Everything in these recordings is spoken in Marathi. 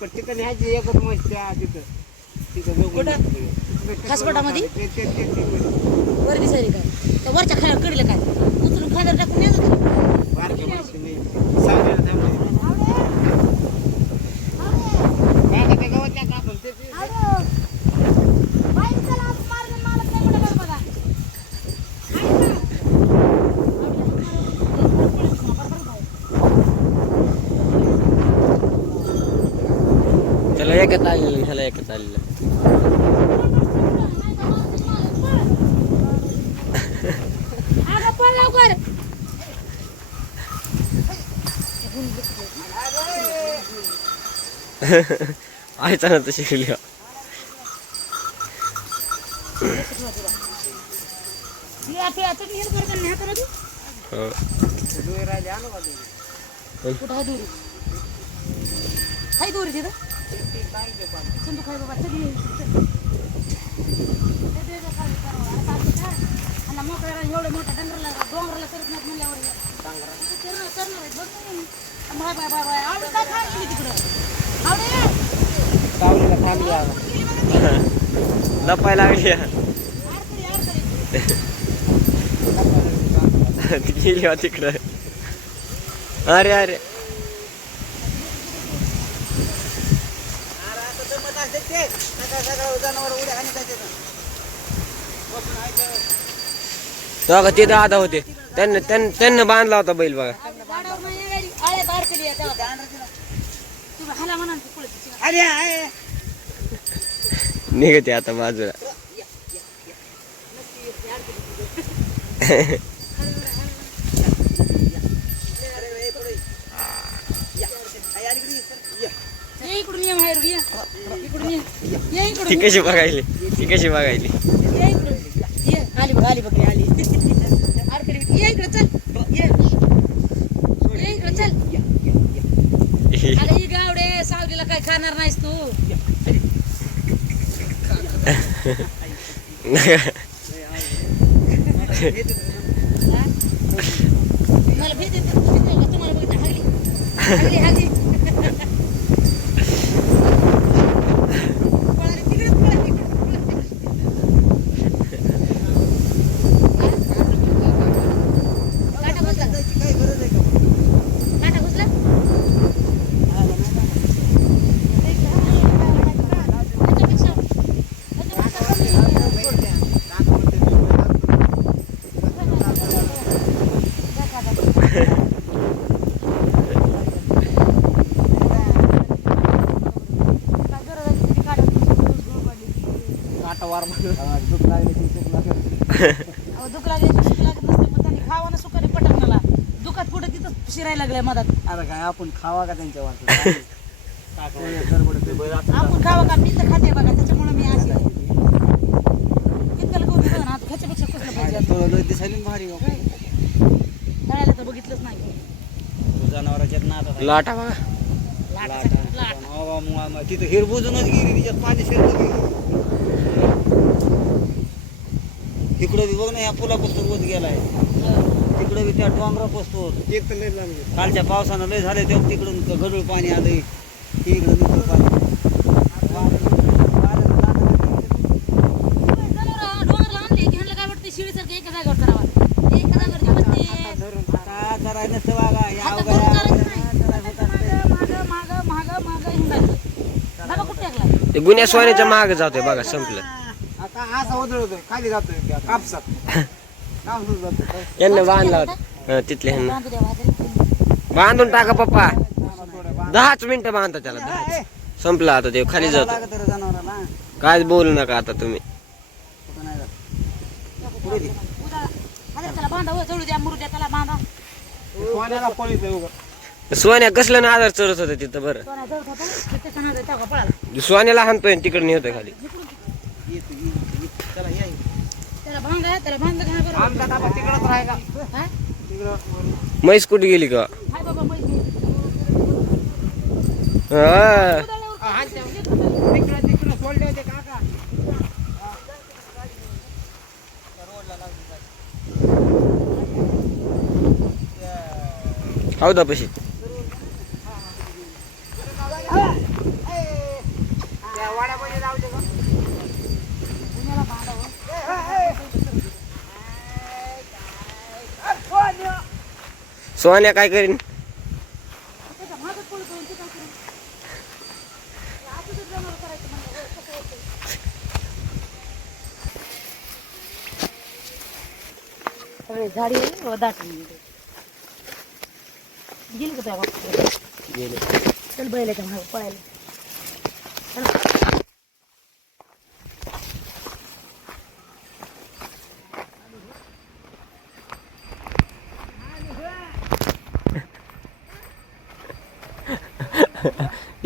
पण तिथं न्यायची एकच मस्त तिथं तिथं कुठं? तिथं खासबाटामध्ये? ते- ते- काय तर वरच्या खायला कडलं काय उचलून खायला टाकून यायचं तरी. बारकी नाही. काय का ते गवत नाही कापून ते- ते- त्याला एकच आलेलं ह्याला एकच आलेलं अगं, पळ लवकर आयचा ना तशी शिकली या पिया चटणी हेल करताना नाही हाताला तू हो. ते डोळे राहिले आणू का तुम्ही? कुठं आहे दोरी हाय दोरी तिथं एवढं मोठ्या डंगराला डोंगराला करत म्हणल्यावर करणार. बाय बाय बाय आवडे काय तिकडं आवडे थांबली. लपाय लागली गेली तिकडं अरे अरे तेव्हा ते दादा होते त्यांना त्यांना त्यांना बांधला होता बैल बघा निघते आता यायली. आळे बाहेर केली आहे तेव्हा तुम्ही हाला म्हणा ती कुळीची. अरे आहे. निघते आता बाजूला अरे, हे थोडं. या. आई आली घरी. चल, या. ये इकडून ये बाहेर ये इकडून ये ये इकडून ती कशी बघायली? ती कशी बघायली? आली बघ आली बघ आली. आडकडी ये इकडे चल. ये. ये इकडे चल. अरे ही गावडे सावलीला काय खाणार नाहीस तू? मला भीती? तुम्हाला बघितलं हागली. हागली हागली पळाली, तिकडेच पळाली, तिकडेच पळाली. काटा घुसला जायची काय गरज आहे का? काटा घुसला त्याच्यापेक्षा त्याच्यापेक्षा कमी. काय गरज आहे तिथे काढा. काटा वार. दुख लागली की सुख लागलं. अहो, दुःख लागले की सुख लागत नसते मग त्यांनी खावा ना सुखाने दुखात पुढे तिथं शिरायला लागलाय मधात. अरे काय आपण खावा का त्यांच्या वाटत? आपण खावा का? मी तर खाते बघा त्याच्यामुळे मी अशी. आहे. इतकं ना आता ह्याच्यापेक्षा कसलं पाहिजे. आता? थोडं दिसायला भारी हो. तळायला तर बघितलंच नाही. जनावरांच्यात नादात आहे. लाटा बघा. लाट. मग- तिथं हिर बुजूनच गेली तिच्यात पाणी शिरलं गेली. तिकडं बी बघ ना ह्या पुलापासून होत गेलाय तिकडं बी त्या डोंगरा पोचतो कालच्या पावसानं लय झाले तेव्हा तिकडून गढूळ पाणी आलंय इकडं निघतं पाणी एका एका नाही ते गुन्ह्या सोन्याच्या मागे जातोय बघा संपलं असा उधळतोय खाली जातोय त्या कापसात. कापसात जातोय यांना बांधला होता हं, तिथल्या ह्यांना बांधू द्या वाजरी. बांधून टाका पप्पा. दहाच मिनिटं बांधता त्याला संपलं आता ते खाली जातो. लागत रे जनावराला. काय बोलू नका आता तुम्ही. कुठं नाही जात. पुढे दे. उद्या हातात त्याला बांधा हो, जळू द्या मुरू द्या त्याला बांधा. सोन्याला पळीत आहे उगा. सोन्या कसलं ना आधार चरत होतं तिथं बरं. सोना जळत होता ना, त्याच्या नादात तेव्हा पळाला. सोन्याला हाणतोय तिकडे नेतोय खाली. येतो, या त्याला भांगा त्याला भांगा घ्या बरं आमचा ताबा तिकडंच राहायला. हा? तिकडं म्हैस कुठे गेली का? हाय बाबा मैत्री हा. तिकडं तिकडं सोडले होते काका. हौदा पशी सोन्या काय करीन त्याच्या मागं पळतो आणि ते काय करेल? हे असं जर जनावरं करायचं म्हणलं, होय, कसं होतंय? सगळे झाडी दाटून गेली. गेली का तुझ्या बापाकडे? चल बैलाच्या मागे पळायला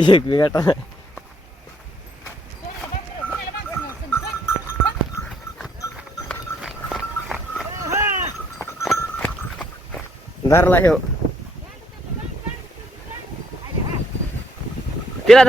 एक बी गाठा नाही धरला ह्यो तिला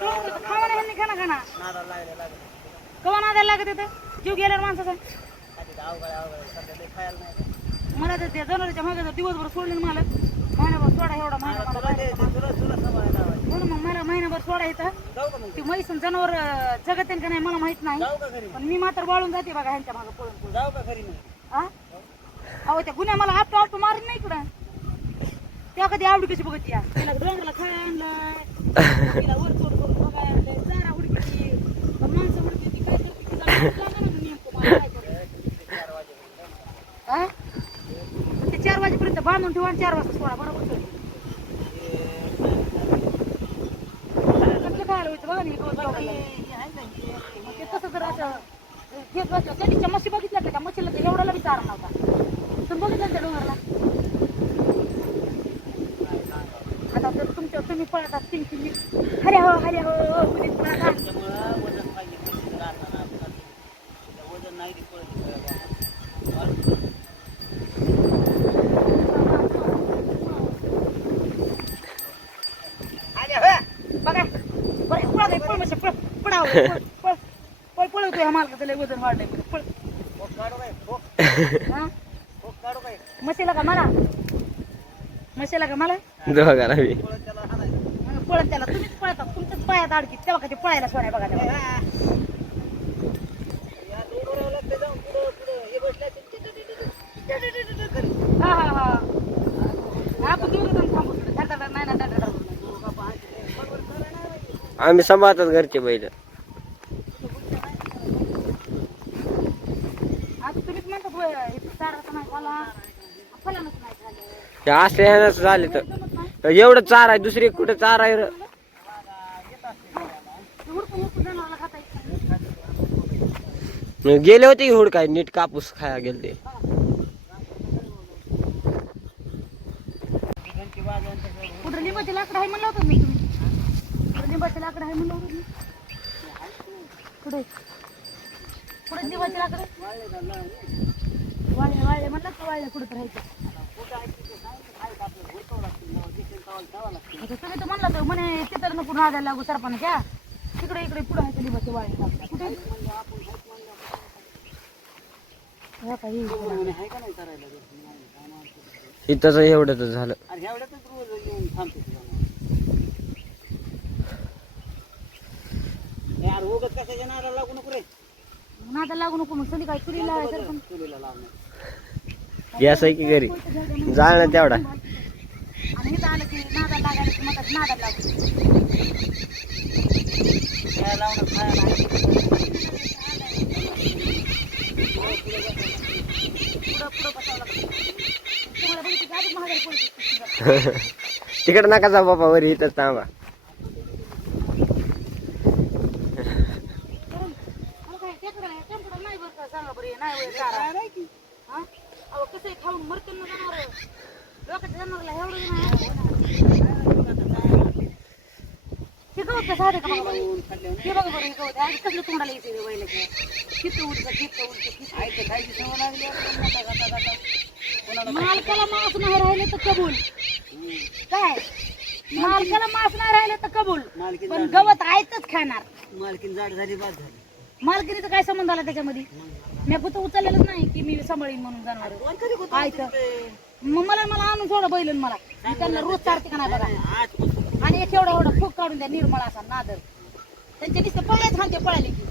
धरा ना सोडलाय बघा मग कवा नादायला लागत येतं जीव गेल्यावर माणसाचा मला तर त्या जनावरच्या मागे जर दिवसभर सोडले ना मला महिनाभर सोडा एवढा महिना म्हणून मग मला महिनाभर सोडा येतं ती म्हैसून जनावर जगत का नाही मला माहीत नाही पण मी मात्र वाळून जाते बघा ह्यांच्या मागे पळून पळून हा? अहो त्या गुन्ह्या मला आपटो आपटो मारून नाही इकडं त्या कधी आवडी कशी बघत या तिला डोंगराला खाय आणलाय तिला वर चोड करून बघाय आणलंय चारा हुडकी पण माणसं हुडकी ती काय करते तिला भूक लागणार ना नेमकं मला काय करू? हा? पण ते चार वाजेपर्यंत बांधून ठेवा आणि चार वाजता सोडा बरोबर सर कसलं खायला व्हायचं बघा ना हे गवत लावलेलं. मग ते कसं जर असं बघितल्या का त्या म्हशीला तर एवढाला बी नव्हता तुम्ही बघितलं त्या डोंगरला आता तर तुमच्या तुम्ही पळतात तीन तीन हरे हो हरे हो हो, पळतात वजन बघा बरं पळ रे, पळ म्हशी पळ पळाव रे, पळ पळ पळ पळवतोय हा मालकाचं लय वजन वाढलंय पळ हा म्हशीला का मला म्हशीला का मला पळत त्याला हाणायचं. मग पळत त्याला तुम्हीच तुमच्याच पायात अडकीत तेव्हा का ते पळायला सोन्या बघा तेव्हा. हे. हा आपण दोघं जण थांबू थोडं. धड धड नाही ना. आम्ही सांभाळतात घरचे बैल आता तुम्हीच म्हणतात होय, हे चाराचं नाही झाला फलानच नाही झालं हे असले ह्यानंच झाले तर. एवढं चार आहे दुसरी कुठं चार आहे र? गेले होते की हुड काय नीट कापूस खाया गेले ते लाकडं? आहे म्हणलं तुम्ही कुठं वाळले वाळले वाळले राहायचं? आता तुम्ही तर म्हणला तर म्हणे तिथं नको नादायला लागू सरपणाच्या तिकडे इकडे पुढे आहे लिंबाचे वाळे लाकडं. कुठे हा काही. काय. इथंच झालं. यार उगत कशाच्या नादाला लागू नको रे. नादायला लागू नको मग संध्याकाळी चुलीला आहे सरपण गॅस आहे की घरी. जाळणं तेवढा. आणि इथं आलं की लागायला की म्हणतात लागू खायला तिकडं नका जाऊ बाबा वरी इथंच थांबा करून अहो काय टेकडं आहे टेकडं नाही बरं का सांगा बरं हे नाही होय चारा हा अहो कसं आहे खाऊन मरते ना जनावर लोकांच्या जनावरला एवढं नाही हे गवत कसं आहे का बघा बरं. हे बघा बरं हे गवत आहे कसलं तोंडाला येते हे बैलाचं किती उलट किती उलट किती आयतं खायची सवय लागली आता मोठा खाता खाता कोणाला मालकाला मांस नाही राहिले तर कबूल. काय? मालकाला मांस नाही राहिले तर कबूल. पण गवत आयतच खाणार. मालकीन जाड झाली बाद झाली. मालकिनीचा काय संबंध आला त्याच्यामध्ये? मी पुत उचललेलंच नाही की मी सांभाळीन म्हणून जनावर कोण मग मला मला आणून सोडा बैलन मला. मी त्यांना रोज चारते का नाही बघा. आणि एक एवढा एवढा फूक काढून द्या निर्मळ असा नादर. त्यांच्या दिसते पळायच सांगते पळाले की.